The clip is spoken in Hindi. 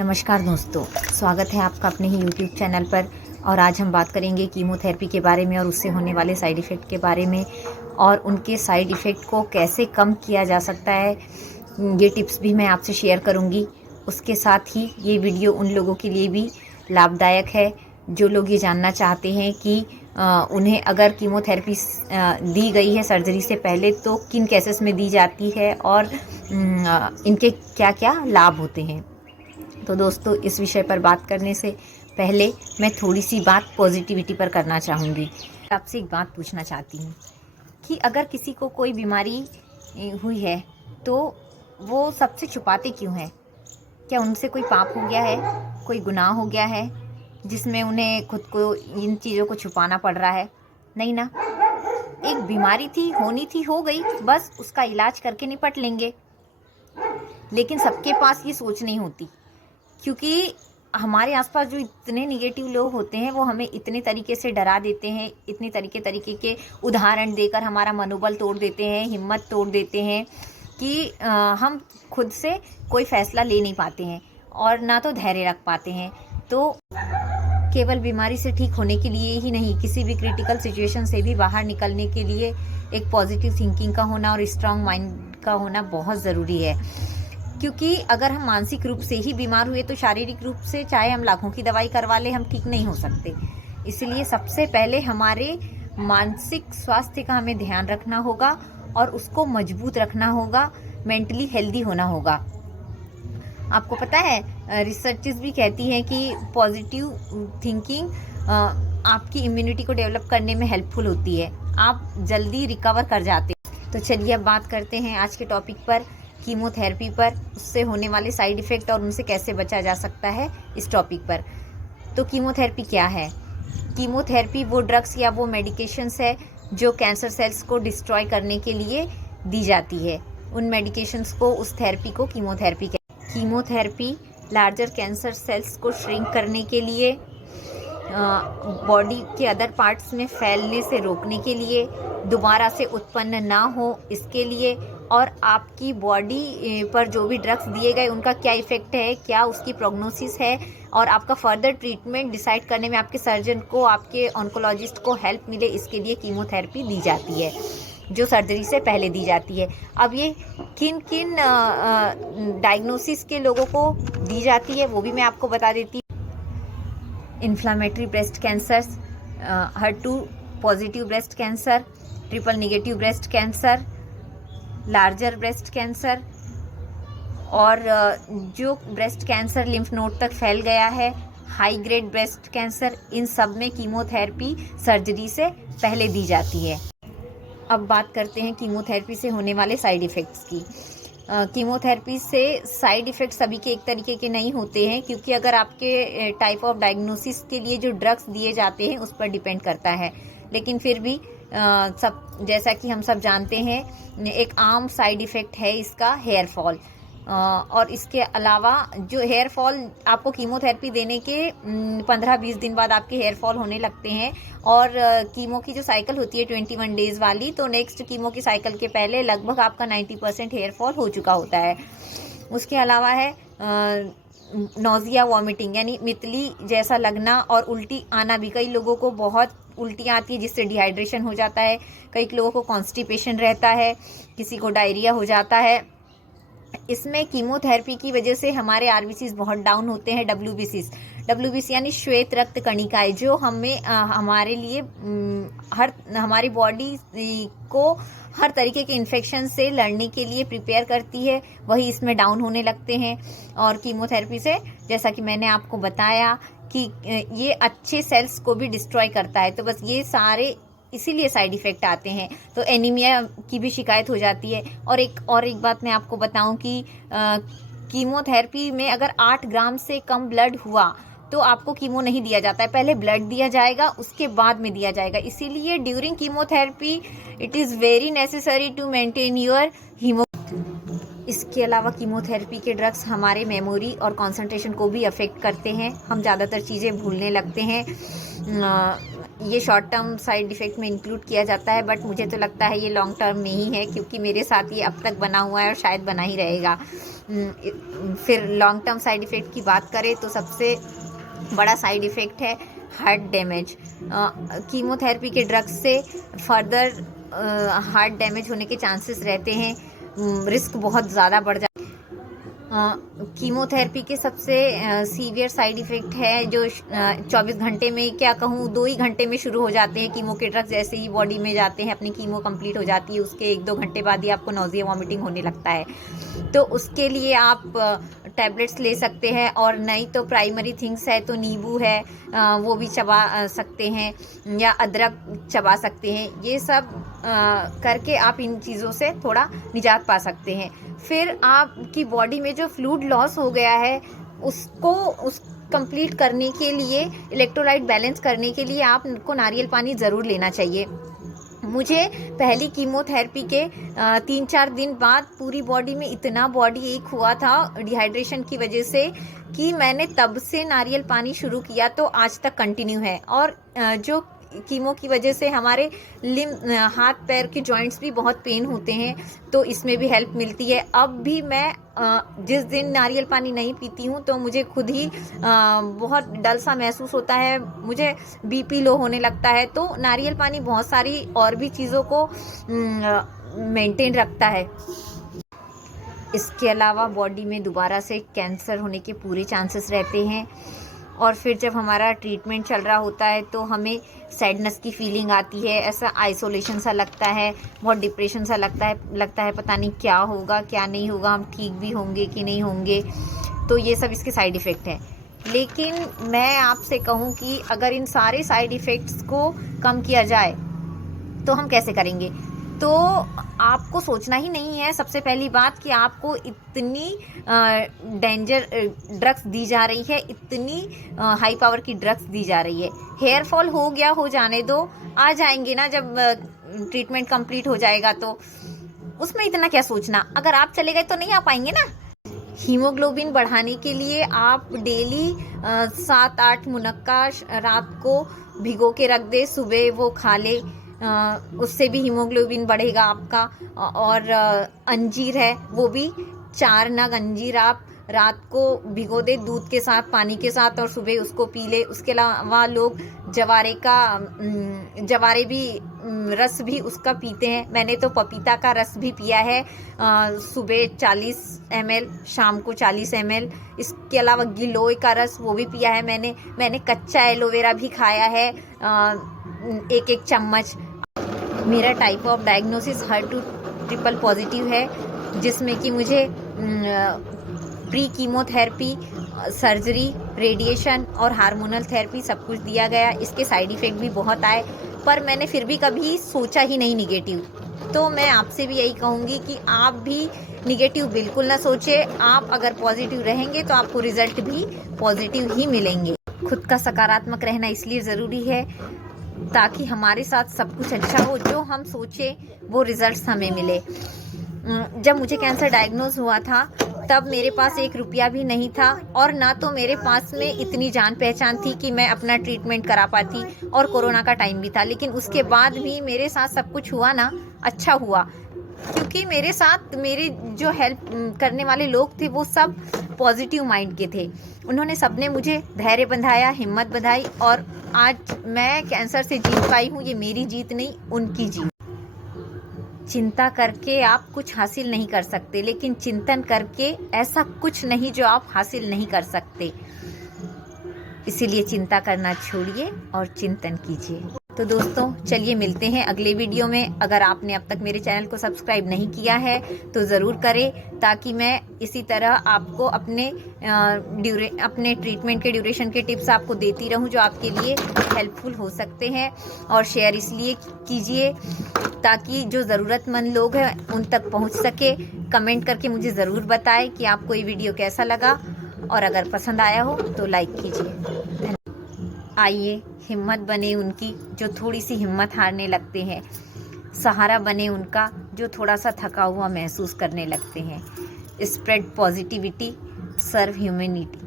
नमस्कार दोस्तों, स्वागत है आपका अपने ही YouTube चैनल पर। और आज हम बात करेंगे कीमोथेरेपी के बारे में और उससे होने वाले साइड इफ़ेक्ट के बारे में और उनके साइड इफ़ेक्ट को कैसे कम किया जा सकता है। ये टिप्स भी मैं आपसे शेयर करूंगी। उसके साथ ही ये वीडियो उन लोगों के लिए भी लाभदायक है जो लोग ये जानना चाहते हैं कि उन्हें अगर कीमोथेरेपी दी गई है सर्जरी से पहले तो किन केसेस में दी जाती है और इनके क्या क्या लाभ होते हैं। तो दोस्तों, इस विषय पर बात करने से पहले मैं थोड़ी सी बात पॉजिटिविटी पर करना चाहूँगी। आपसे एक बात पूछना चाहती हूँ कि अगर किसी को कोई बीमारी हुई है तो वो सबसे छुपाते क्यों हैं? क्या उनसे कोई पाप हो गया है, कोई गुनाह हो गया है जिसमें उन्हें खुद को इन चीज़ों को छुपाना पड़ रहा है? नहीं ना। एक बीमारी थी, होनी थी, हो गई, बस उसका इलाज करके निपट लेंगे। लेकिन सबके पास ये सोच नहीं होती, क्योंकि हमारे आसपास जो इतने निगेटिव लोग होते हैं वो हमें इतने तरीके से डरा देते हैं, इतने तरीके के उदाहरण देकर हमारा मनोबल तोड़ देते हैं, हिम्मत तोड़ देते हैं कि हम खुद से कोई फैसला ले नहीं पाते हैं और ना तो धैर्य रख पाते हैं। तो केवल बीमारी से ठीक होने के लिए ही नहीं, किसी भी क्रिटिकल सिचुएशन से भी बाहर निकलने के लिए एक पॉजिटिव थिंकिंग का होना और स्ट्रांग माइंड का होना बहुत ज़रूरी है। क्योंकि अगर हम मानसिक रूप से ही बीमार हुए तो शारीरिक रूप से चाहे हम लाखों की दवाई करवा लें, हम ठीक नहीं हो सकते। इसलिए सबसे पहले हमारे मानसिक स्वास्थ्य का हमें ध्यान रखना होगा और उसको मजबूत रखना होगा, मेंटली हेल्दी होना होगा। आपको पता है, रिसर्चेस भी कहती हैं कि पॉजिटिव थिंकिंग आपकी इम्यूनिटी को डेवलप करने में हेल्पफुल होती है, आप जल्दी रिकवर कर जाते हैं। तो चलिए अब बात करते हैं आज के टॉपिक पर, कीमोथेरेपी पर, उससे होने वाले साइड इफ़ेक्ट और उनसे कैसे बचा जा सकता है। इस टॉपिक पर तो कीमोथेरेपी क्या है? कीमोथेरेपी वो ड्रग्स या वो मेडिकेशंस है जो कैंसर सेल्स को डिस्ट्रॉय करने के लिए दी जाती है। उन मेडिकेशंस को, उस थेरेपी को कीमोथेरेपी कहते हैं। कीमोथेरेपी लार्जर कैंसर सेल्स को श्रिंक करने के लिए, बॉडी के अदर पार्ट्स में फैलने से रोकने के लिए, दोबारा से उत्पन्न ना हो इसके लिए, और आपकी बॉडी पर जो भी ड्रग्स दिए गए उनका क्या इफ़ेक्ट है, क्या उसकी प्रोग्नोसिस है और आपका फर्दर ट्रीटमेंट डिसाइड करने में आपके सर्जन को, आपके ऑन्कोलॉजिस्ट को हेल्प मिले, इसके लिए कीमोथेरेपी दी जाती है जो सर्जरी से पहले दी जाती है। अब ये किन किन डायग्नोसिस के लोगों को दी जाती है वो भी मैं आपको बता देती हूँ। Inflammatory breast cancer, HER2 positive breast cancer, triple negative breast cancer, larger breast cancer, और जो ब्रेस्ट कैंसर लिम्फ नोड तक फैल गया है, हाई ग्रेड ब्रेस्ट कैंसर, इन सब में कीमोथेरेपी सर्जरी से पहले दी जाती है। अब बात करते हैं कीमोथेरेपी से होने वाले साइड इफ़ेक्ट्स की। कीमोथेरेपी से साइड इफ़ेक्ट सभी के एक तरीके के नहीं होते हैं, क्योंकि अगर आपके टाइप ऑफ डायग्नोसिस के लिए जो ड्रग्स दिए जाते हैं उस पर डिपेंड करता है। लेकिन फिर भी सब, जैसा कि हम सब जानते हैं, एक आम साइड इफ़ेक्ट है इसका हेयर फॉल। और इसके अलावा जो हेयर फॉल, आपको कीमोथेरेपी देने के 15-20 दिन बाद आपके हेयर फॉल होने लगते हैं, और कीमो की जो साइकिल होती है 21 डेज़ वाली, तो नेक्स्ट कीमो की साइकिल के पहले लगभग आपका 90% हेयर फॉल हो चुका होता है। उसके अलावा है नोज़िया, वॉमिटिंग, यानी मितली जैसा लगना और उल्टी आना भी। कई लोगों को बहुत उल्टियाँ आती है जिससे डिहाइड्रेशन हो जाता है, कई लोगों को कॉन्स्टिपेशन रहता है, किसी को डायरिया हो जाता है। इसमें कीमोथेरेपी की वजह से हमारे आरबीसीज बहुत डाउन होते हैं। डब्ल्यूबीसी यानी श्वेत रक्त कणिकाएं, जो हमें हमारे लिए हमारी बॉडी को हर तरीके के इन्फेक्शन से लड़ने के लिए प्रिपेयर करती है, वही इसमें डाउन होने लगते हैं। और कीमोथेरेपी से, जैसा कि मैंने आपको बताया कि ये अच्छे सेल्स को भी डिस्ट्रॉय करता है, तो बस ये सारे इसीलिए साइड इफ़ेक्ट आते हैं। तो एनीमिया की भी शिकायत हो जाती है। और एक बात मैं आपको बताऊं कि कीमोथेरेपी में अगर 8 ग्राम से कम ब्लड हुआ तो आपको कीमो नहीं दिया जाता है, पहले ब्लड दिया जाएगा, उसके बाद में दिया जाएगा। इसीलिए during chemotherapy it is very necessary to maintain your haemo. इसके अलावा कीमोथेरेपी के ड्रग्स हमारे मेमोरी और कंसंट्रेशन को भी अफेक्ट करते हैं। हम ज़्यादातर चीज़ें भूलने लगते हैं। ये शॉर्ट टर्म साइड इफ़ेक्ट में इंक्लूड किया जाता है, बट मुझे तो लगता है ये लॉन्ग टर्म में ही है, क्योंकि मेरे साथ ये अब तक बना हुआ है और शायद बना ही रहेगा। फिर लॉन्ग टर्म साइड इफ़ेक्ट की बात करें तो सबसे बड़ा साइड इफ़ेक्ट है हार्ट डैमेज। कीमोथेरेपी के ड्रग्स से फर्दर हार्ट डैमेज होने के चांसेस रहते हैं, रिस्क बहुत ज़्यादा बढ़ जाता है। कीमोथेरेपी के सबसे सीवियर साइड इफ़ेक्ट है जो 24 घंटे में, क्या कहूँ 2 ही घंटे में शुरू हो जाते हैं। कीमो के ड्रग्स जैसे ही बॉडी में जाते हैं, अपनी कीमो कंप्लीट हो जाती है, उसके 1-2 घंटे बाद ही आपको नौजिया वॉमिटिंग होने लगता है। तो उसके लिए आप टैबलेट्स ले सकते हैं, और नहीं तो प्राइमरी थिंग्स है तो नींबू है, वो भी चबा सकते हैं, या अदरक चबा सकते हैं। ये सब करके आप इन चीज़ों से थोड़ा निजात पा सकते हैं। फिर आपकी बॉडी में जो फ्लूइड लॉस हो गया है उस कंप्लीट करने के लिए, इलेक्ट्रोलाइट बैलेंस करने के लिए आपको नारियल पानी ज़रूर लेना चाहिए। मुझे पहली कीमोथेरेपी के 3-4 दिन बाद पूरी बॉडी में इतना बॉडी एक हुआ था डिहाइड्रेशन की वजह से, कि मैंने तब से नारियल पानी शुरू किया तो आज तक कंटिन्यू है। और जो कीमो की वजह से हमारे हाथ पैर के जॉइंट्स भी बहुत पेन होते हैं, तो इसमें भी हेल्प मिलती है। अब भी मैं जिस दिन नारियल पानी नहीं पीती हूँ तो मुझे खुद ही बहुत डल सा महसूस होता है, मुझे बीपी लो होने लगता है। तो नारियल पानी बहुत सारी और भी चीज़ों को मेंटेन रखता है। इसके अलावा बॉडी में दोबारा से कैंसर होने के पूरे चांसेस रहते हैं। और फिर जब हमारा ट्रीटमेंट चल रहा होता है तो हमें सैडनेस की फीलिंग आती है, ऐसा आइसोलेशन सा लगता है, बहुत डिप्रेशन सा लगता है पता नहीं क्या होगा क्या नहीं होगा, हम ठीक भी होंगे कि नहीं होंगे। तो ये सब इसके साइड इफ़ेक्ट हैं। लेकिन मैं आपसे कहूँ कि अगर इन सारे साइड इफ़ेक्ट्स को कम किया जाए तो हम कैसे करेंगे? तो आपको सोचना ही नहीं है सबसे पहली बात कि आपको इतनी डेंजर ड्रग्स दी जा रही है, इतनी हाई पावर की ड्रग्स दी जा रही है। हेयर फॉल हो गया, हो जाने दो, आ जाएंगे ना जब ट्रीटमेंट कंप्लीट हो जाएगा, तो उसमें इतना क्या सोचना। अगर आप चले गए तो नहीं आ पाएंगे ना। हीमोग्लोबिन बढ़ाने के लिए आप डेली 7-8 मुनक्का रात को भिगो के रख दे, सुबह वो खा ले, उससे भी हीमोग्लोबिन बढ़ेगा आपका। और अंजीर है, वो भी 4 नग अंजीर आप रात को भिगो दे दूध के साथ, पानी के साथ, और सुबह उसको पी ले। उसके अलावा लोग जवारे भी रस भी उसका पीते हैं। मैंने तो पपीता का रस भी पिया है, सुबह 40 ml, शाम को 40 ml। इसके अलावा गिलोय का रस वो भी पिया है मैंने कच्चा एलोवेरा भी खाया है, 1-1 चम्मच। मेरा type of diagnosis HER2 triple positive है, जिसमें कि मुझे प्री कीमोथेरेपी, सर्जरी, रेडिएशन और हार्मोनल थेरेपी सब कुछ दिया गया। इसके साइड इफ़ेक्ट भी बहुत आए, पर मैंने फिर भी कभी सोचा ही नहीं निगेटिव। तो मैं आपसे भी यही कहूँगी कि आप भी निगेटिव बिल्कुल ना सोचें। आप अगर पॉजिटिव रहेंगे तो आपको रिज़ल्ट भी पॉजिटिव ही मिलेंगे। खुद का सकारात्मक रहना इसलिए ज़रूरी है ताकि हमारे साथ सब कुछ अच्छा हो, जो हम सोचें वो रिज़ल्ट्स हमें मिले। जब मुझे कैंसर डायग्नोज हुआ था तब मेरे पास 1 रुपया भी नहीं था, और ना तो मेरे पास में इतनी जान पहचान थी कि मैं अपना ट्रीटमेंट करा पाती, और कोरोना का टाइम भी था। लेकिन उसके बाद भी मेरे साथ सब कुछ हुआ ना, अच्छा हुआ, क्योंकि मेरे साथ मेरे जो हेल्प करने वाले लोग थे वो सब पॉजिटिव माइंड के थे। उन्होंने सबने मुझे धैर्य बंधाया, हिम्मत बंधाई, और आज मैं कैंसर से जीत पाई हूँ। ये मेरी जीत नहीं, उनकी जीत। चिंता करके आप कुछ हासिल नहीं कर सकते, लेकिन चिंतन करके ऐसा कुछ नहीं जो आप हासिल नहीं कर सकते। इसीलिए चिंता करना छोड़िए और चिंतन कीजिए। तो दोस्तों चलिए मिलते हैं अगले वीडियो में। अगर आपने अब तक मेरे चैनल को सब्सक्राइब नहीं किया है तो ज़रूर करें, ताकि मैं इसी तरह आपको अपने ट्रीटमेंट के ड्यूरेशन के टिप्स आपको देती रहूं, जो आपके लिए हेल्पफुल हो सकते हैं। और शेयर इसलिए कीजिए ताकि जो ज़रूरतमंद लोग हैं उन तक पहुंच सके। कमेंट करके मुझे ज़रूर बताएं कि आपको ये वीडियो कैसा लगा, और अगर पसंद आया हो तो लाइक कीजिए। आइए हिम्मत बने उनकी जो थोड़ी सी हिम्मत हारने लगते हैं, सहारा बने उनका जो थोड़ा सा थका हुआ महसूस करने लगते हैं। Spread positivity, serve humanity.